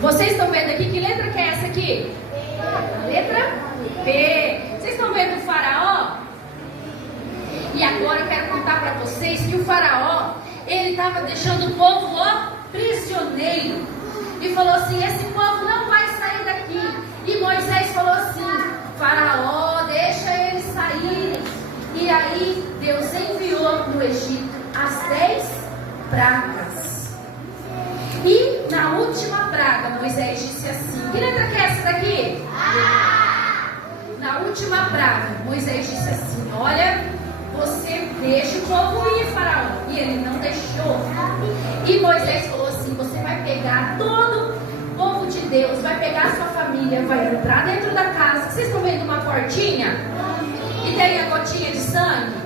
Vocês estão vendo aqui, que letra que é essa aqui? A letra P. Vocês estão vendo o faraó? E agora eu quero contar para vocês que o faraó, ele estava deixando o povo, prisioneiro. E falou assim, esse povo não vai sair daqui. E Moisés falou assim, faraó, deixa eles saírem. E aí Deus enviou no Egito as 10 pragas. E na última praga, Moisés disse assim, que letra que é essa daqui? Na última praga, Moisés disse assim, olha, você deixa o povo ir, faraó. E ele não deixou. E Moisés falou assim, você vai pegar todo o povo de Deus, vai pegar a sua família, vai entrar dentro da casa. Vocês estão vendo uma portinha? E tem a gotinha de sangue?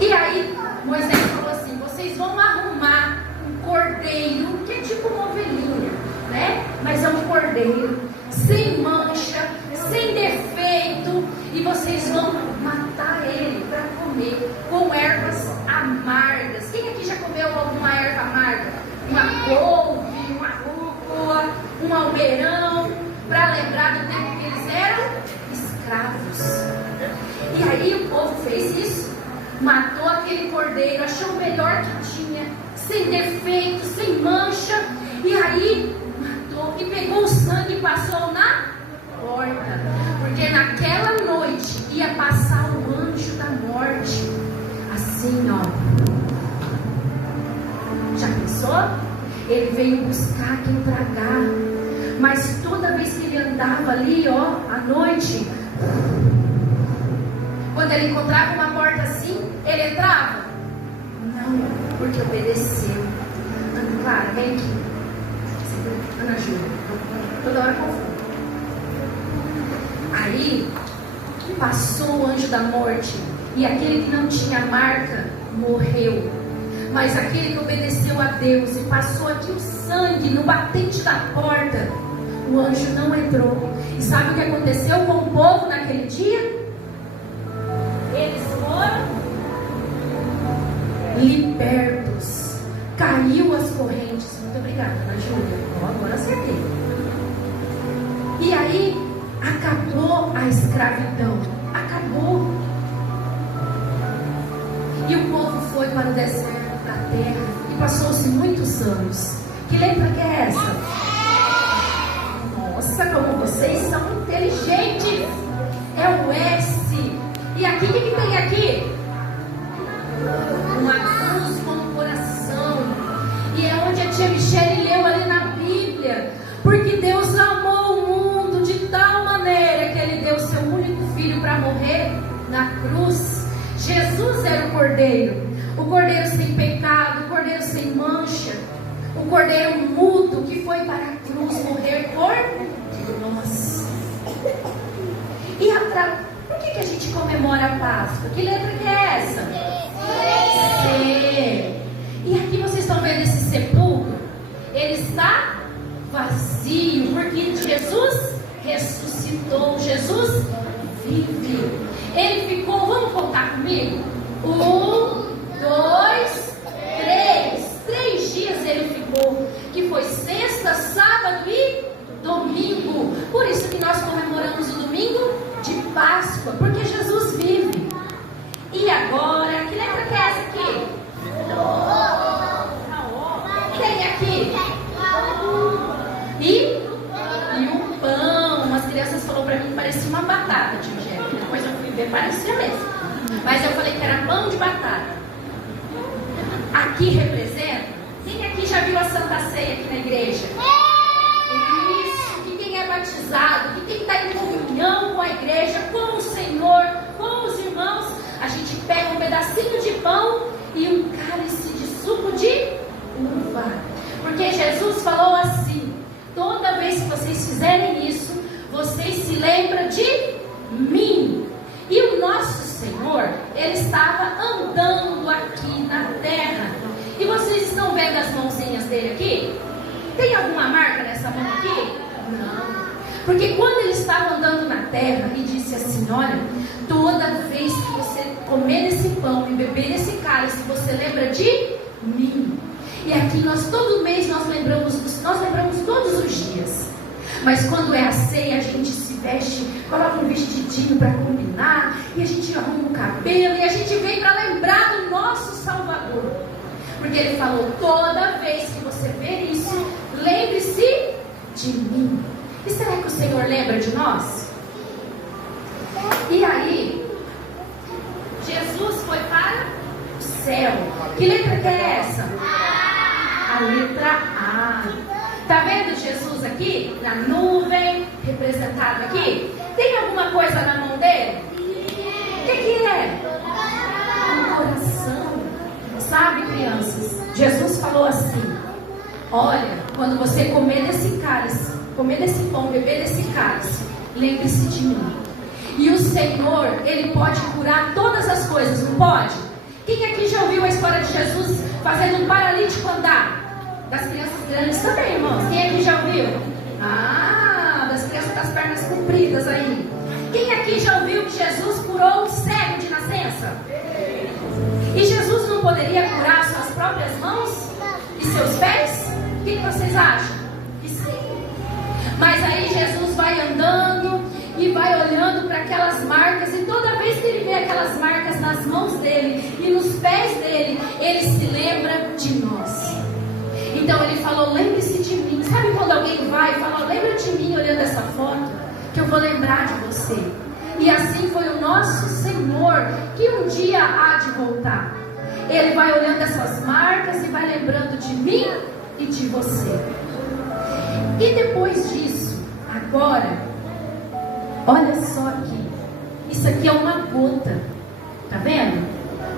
E aí Moisés falou assim, vocês vão arrumar cordeiro, que é tipo uma ovelhinha, né? Mas é um cordeiro, sem mancha, sem defeito, e vocês vão matar ele para comer com ervas amargas. Quem aqui já comeu alguma erva amarga? Uma couve, uma rúcula, um almeirão, para lembrar do tempo que eles eram escravos. E aí o povo fez isso, matou aquele cordeiro, achou o melhor que tinha, sem defeito, sem mancha, e aí matou e pegou o sangue e passou na porta, porque naquela noite ia passar o anjo da morte, assim, já pensou? Ele veio buscar quem tragar, mas toda vez que ele andava ali, à noite, quando ele encontrava uma porta assim, ele entrava? Não, porque obedeceu. Ana Clara, vem aqui. Ana Júlia, toda hora confundo. Aí passou o anjo da morte, e aquele que não tinha marca morreu. Mas aquele que obedeceu a Deus e passou aqui o sangue no batente da porta, o anjo não entrou. E sabe o que aconteceu com o povo naquele dia? Eles foram libertos, caiu as correntes. Muito obrigada, Ana Júlia. Agora acertei. E aí acabou a escravidão, acabou. E o povo foi para o deserto da terra e passou-se muitos anos. Que letra que é essa? Nossa, como vocês são inteligentes. É o S. E aqui, o que tem aqui? Uma cruz com um coração. E é onde a tia Michele leu ali na Bíblia. Porque Deus amou o mundo de tal maneira que Ele deu seu único filho para morrer na cruz. Jesus era o cordeiro sem pecado, o cordeiro sem mancha, o cordeiro mudo que foi para a cruz morrer por nós. E por que a gente comemora a Páscoa? Que letra que é essa? C. E aqui vocês estão vendo esse sepulcro? Ele está vazio, porque Jesus ressuscitou. Jesus vive. Ele ficou, vamos contar comigo? 1, 2, 3. 3 dias ele ficou, que foi sexta, sábado e domingo. Por isso que nós comemoramos o domingo de Páscoa, porque Jesus vive. E agora, que letra que é essa aqui? Tem aqui? E o pão. As crianças falaram para mim que parecia uma batata, tio Gêmeo. Depois eu fui ver, parecia mesmo. Mas eu falei que era pão de batata. Aqui representa. Quem aqui já viu a Santa Ceia aqui na igreja? Isso. Que quem é batizado, que quem está em comunhão com a igreja, com o Senhor, com os irmãos, a gente pega um pedacinho de pão e um cálice de suco de uva. Porque Jesus falou assim: toda vez que vocês fizerem isso, vocês se lembram de mim. E o nosso Senhor, Ele estava andando aqui na terra. E vocês estão vendo as mãozinhas dele aqui? Tem alguma marca nessa mão aqui? Não. Porque quando ele estava andando na terra e disse assim: olha, toda vez que você comer esse pão e beber esse cálice, você lembra de mim. E aqui todo mês nós lembramos todos os dias. Mas quando é a ceia, a gente se veste, coloca um vestidinho para combinar, e a gente arruma o cabelo, e a gente vem para lembrar do nosso Salvador. Porque ele falou: toda vez que você ver isso, lembre-se de mim. E será que o Senhor lembra de nós? E aí, Jesus foi para o céu. Que letra que é essa? A letra A. Tá vendo Jesus aqui? Na nuvem, representado aqui. Tem alguma coisa na mão dele? O que é? Um coração. Sabe, crianças? Jesus falou assim: olha, quando você comer desse cálice, comer desse pão, beber desse cálice, lembre-se de mim. E o Senhor, Ele pode curar todas as coisas, não pode? Quem aqui já ouviu a história de Jesus fazendo um paralítico andar? Das crianças grandes também, irmãos. Quem aqui já ouviu? Das crianças com as pernas compridas aí. Quem aqui já ouviu que Jesus curou um cego de nascença? E Jesus não poderia curar suas próprias mãos e seus pés? O que vocês acham? Que sim. Mas aí Jesus vai andando e vai olhando para aquelas marcas, e toda vez que ele vê aquelas marcas nas mãos dele e nos pés dele, ele se lembra de nós. Então ele falou: lembre-se de mim. Sabe quando alguém vai e fala: lembra de mim olhando essa foto, que eu vou lembrar de você. E assim foi o nosso Senhor, que um dia há de voltar. Ele vai olhando essas marcas e vai lembrando de mim e de você. E depois disso, agora, olha só aqui. Isso aqui é uma gota. Tá vendo?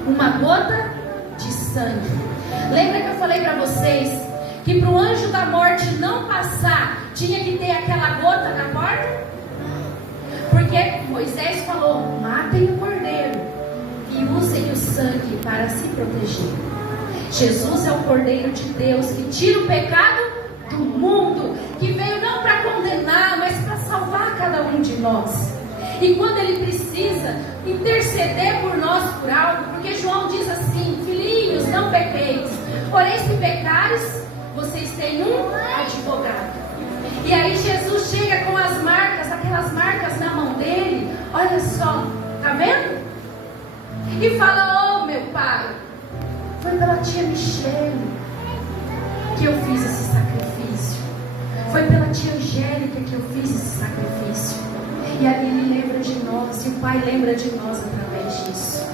Uma gota de sangue. Lembra que eu falei para vocês que para o anjo da morte não passar, tinha que ter aquela gota na porta? Porque Moisés falou: matem o cordeiro e usem o sangue para se proteger. Jesus é o Cordeiro de Deus que tira o pecado do mundo, que veio não para condenar, mas para salvar cada um de nós. E quando ele precisa interceder por nós por algo, porque João diz assim: filhinhos, não pequeis, porém se pecares, vocês têm um advogado. E aí Jesus chega com as marcas, aquelas marcas na mão dele, olha só, tá vendo? E fala: oh meu pai, foi pela tia Michele que eu fiz esse sacrifício, foi pela tia Angélica que eu fiz esse sacrifício. E ali ele lembra de nós, e o Pai lembra de nós através disso.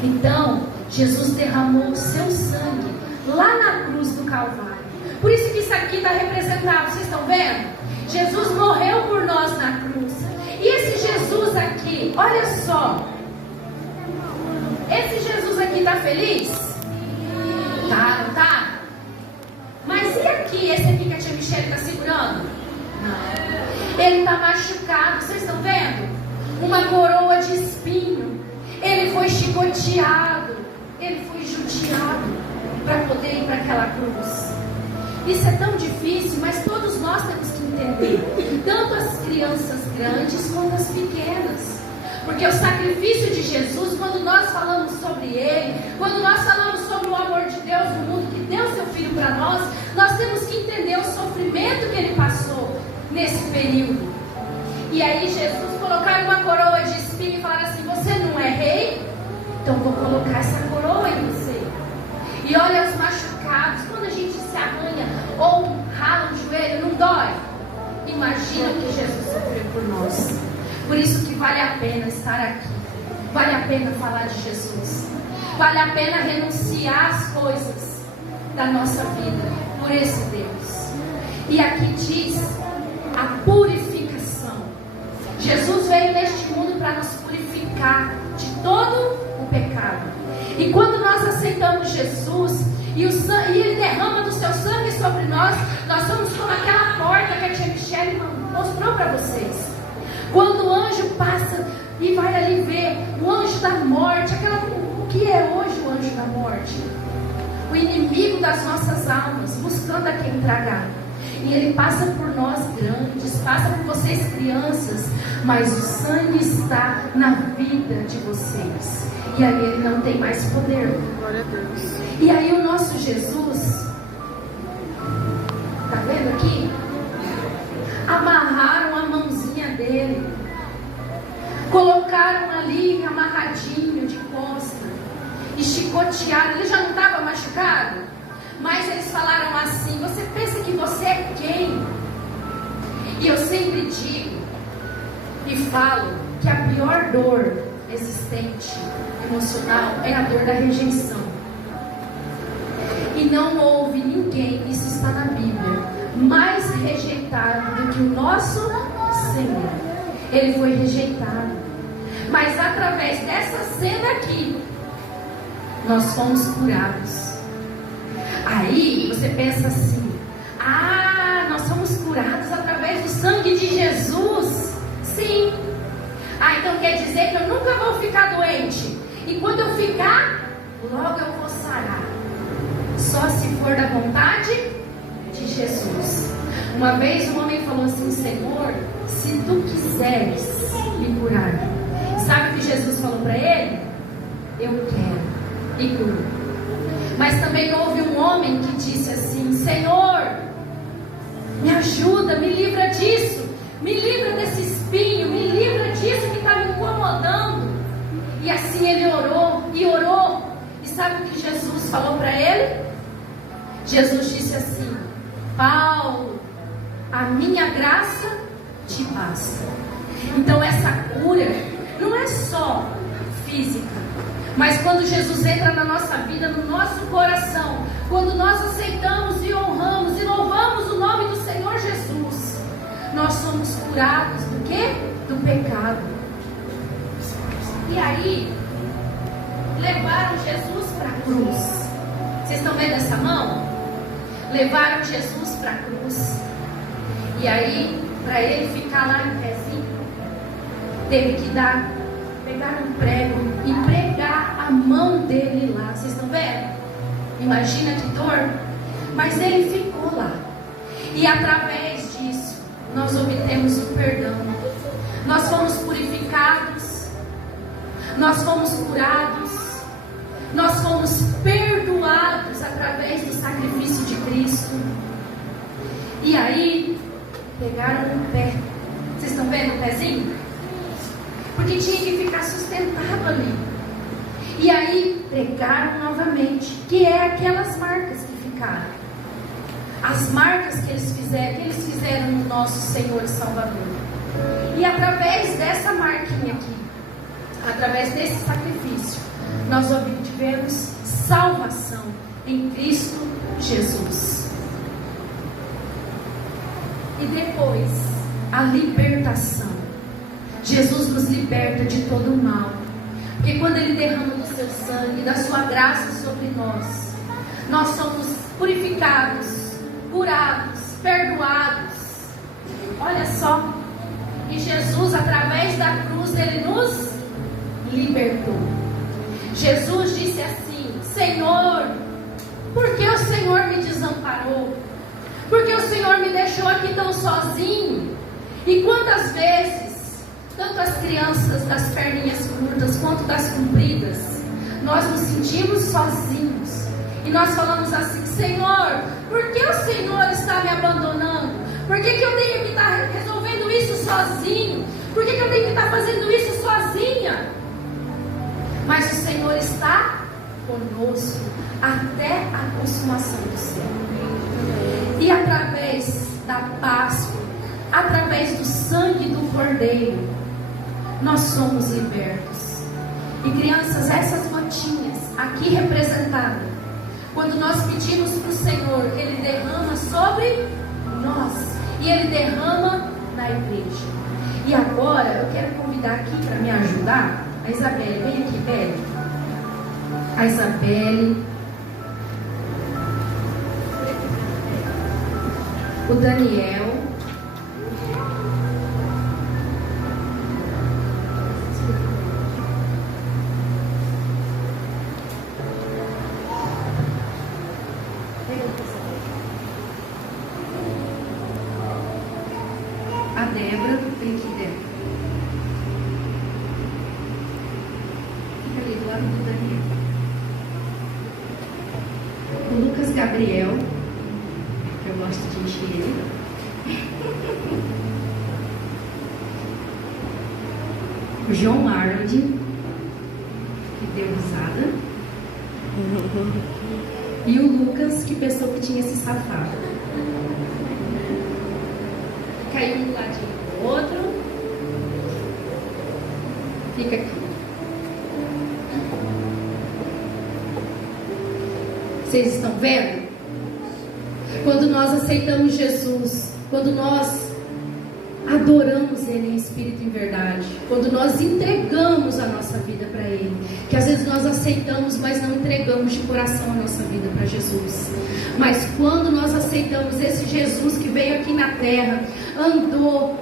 Então, Jesus derramou o seu sangue lá na cruz do Calvário. Por isso que isso aqui está representado, vocês estão vendo? Jesus morreu por nós na cruz. E esse Jesus aqui, olha só, esse Jesus aqui está feliz? Tá, não tá? Mas e aqui, esse aqui que a tia Michele está segurando? Não. Ele está machucado, vocês estão vendo? Uma coroa de espinho. Ele foi chicoteado, ele foi judiado para poder ir para aquela cruz. Isso é tão difícil, mas todos nós temos que entender, tanto as crianças grandes quanto as pequenas. Porque o sacrifício de Jesus, quando nós falamos sobre ele, quando nós falamos sobre o amor de Deus no mundo, que deu seu filho para nós temos que entender o sofrimento que ele passou nesse período. E aí Jesus colocar uma coroa de espinho e falar assim: você não é rei? Então vou colocar essa coroa em você. E olha os machucados, quando a gente se arranha ou rala um joelho, não dói? Imagina o que Jesus sofreu por nós. Por isso que vale a pena estar aqui, vale a pena falar de Jesus, vale a pena renunciar às coisas da nossa vida por esse Deus. E aqui diz a purificação. Jesus veio neste mundo para nos purificar de todo o pecado. E quando nós aceitamos Jesus e ele derrama do seu sangue sobre nós somos como aquela porta que a tia Michele mostrou para vocês. Quando o anjo passa e vai ali ver o anjo da morte, o que é hoje o anjo da morte? O inimigo das nossas almas, buscando a quem tragar. E Ele passa por nós grandes, passa por vocês crianças, mas o sangue está na vida de vocês. E aí Ele não tem mais poder. Glória a Deus. E aí o nosso Jesus, tá vendo aqui? Amarraram a mãozinha dele, colocaram ali amarradinho de costa e chicotearam. Ele já não estava machucado, mas eles falaram assim: você pensa que você é quem? E eu sempre digo e falo que a pior dor existente, emocional, é a dor da rejeição. E não houve ninguém, isso está na Bíblia, mais rejeitado do que o nosso Senhor. Ele foi rejeitado, mas através dessa cena aqui nós fomos curados. Aí você pensa assim: ah, nós somos curados através do sangue de Jesus. Sim. Ah, então quer dizer que eu nunca vou ficar doente, e quando eu ficar, logo eu vou sarar. Só se for da vontade de Jesus. Uma vez um homem falou assim: Senhor, se tu quiseres me curar. Sabe o que Jesus falou para ele? Eu quero, e curou. Mas também houve um homem que disse assim: Senhor, me ajuda, me livra disso, me livra desse espinho, me livra disso que está me incomodando. E assim ele orou e orou. E sabe o que Jesus falou para ele? Jesus disse assim: Paulo, a minha graça te basta. Então essa cura não é só física, mas quando Jesus entra na nossa vida, no nosso coração, quando nós aceitamos e honramos e louvamos o nome do Senhor Jesus, nós somos curados do quê? Do pecado. E aí levaram Jesus para a cruz. Vocês estão vendo essa mão? Levaram Jesus para a cruz. E aí, para ele ficar lá em pezinho, teve que pegar um prego e pregar a mão dele lá. Vocês estão vendo? Imagina que dor. Mas ele ficou lá. E através disso, nós obtemos o perdão. Nós fomos purificados. Nós fomos curados. Nós fomos perdoados através do sacrifício de Cristo. E aí, pegaram o pé. Vocês estão vendo o pezinho? Porque tinha que ficar sustentado ali. E aí, pregaram novamente, que é aquelas marcas que ficaram. As marcas que eles fizeram no nosso Senhor e Salvador. E através dessa marquinha aqui, através desse sacrifício, nós obtivemos salvação em Cristo Jesus. E depois, a libertação. Jesus nos liberta de todo o mal. Porque quando Ele derrama do seu sangue, da sua graça sobre nós, nós somos purificados, curados, perdoados. Olha só. E Jesus, através da cruz, Ele nos libertou. Jesus disse assim: Senhor, por que o Senhor me desamparou? Por que o Senhor me deixou aqui tão sozinho? E quantas vezes, tanto as crianças das perninhas curtas quanto das compridas, nós nos sentimos sozinhos. E nós falamos assim: Senhor, por que o Senhor está me abandonando? Por que eu tenho que estar resolvendo isso sozinho? Por que eu tenho que estar fazendo isso sozinha? Mas o Senhor está conosco até a consumação do céu. E através da Páscoa, através do sangue do Cordeiro, nós somos libertos. E crianças, essas gotinhas aqui representadas, quando nós pedimos para o Senhor, Ele derrama sobre nós. E Ele derrama na igreja. E agora eu quero convidar aqui para me ajudar a Isabelle. Vem aqui, Belle. A Isabelle. O Daniel. Débora. Vem aqui, Débora. Fica ali do lado do Daniel. O Lucas Gabriel, que eu gosto de encher ele. O João Arnold, que deu risada. E o Lucas, que pensou que tinha se safado. Caiu um ladinho do outro. Fica aqui. Vocês estão vendo? Quando nós aceitamos Jesus, quando nós adoramos Ele em espírito e em verdade, quando nós entregamos a nossa vida para Ele, que às vezes nós aceitamos, mas não entregamos de coração a nossa vida para Jesus. Mas quando nós aceitamos esse Jesus que veio aqui na terra, andou,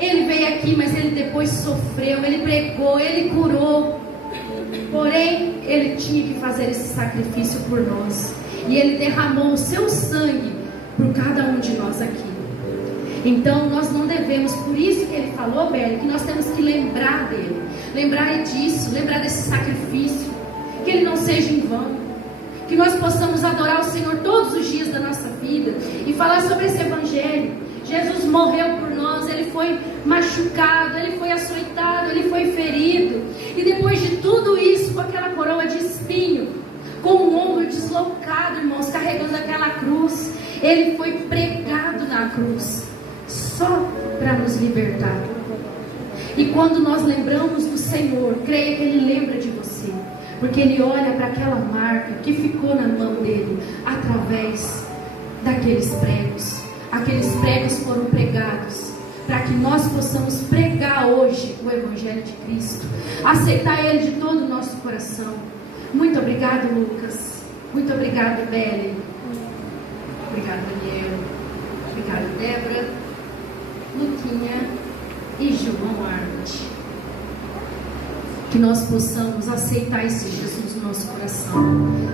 Ele veio aqui, mas Ele depois sofreu, Ele pregou, Ele curou, porém Ele tinha que fazer esse sacrifício por nós, e Ele derramou o seu sangue por cada um de nós aqui. Então nós não devemos, por isso que ele falou, Beli, que nós temos que lembrar dele, lembrar disso, lembrar desse sacrifício, que ele não seja em vão, que nós possamos adorar o Senhor todos os dias da nossa vida e falar sobre esse evangelho. Jesus morreu por nós, ele foi machucado, ele foi açoitado, ele foi ferido, e depois de tudo isso, com aquela coroa de espinho, com o ombro deslocado, irmãos, carregando aquela cruz, ele foi pregado na cruz só para nos libertar. E quando nós lembramos do Senhor, creia que Ele lembra de você, porque Ele olha para aquela marca que ficou na mão dele através daqueles pregos. Aqueles pregos foram pregados para que nós possamos pregar hoje o Evangelho de Cristo, aceitar Ele de todo o nosso coração. Muito obrigado, Lucas. Muito obrigado, Beli. Obrigado, Daniel. Obrigado, Débora, Luquinha e João Arnold. Que nós possamos aceitar esse Jesus no nosso coração,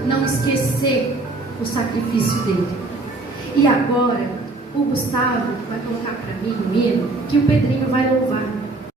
não esquecer o sacrifício dele. E agora o Gustavo vai colocar para mim no hino que o Pedrinho vai louvar.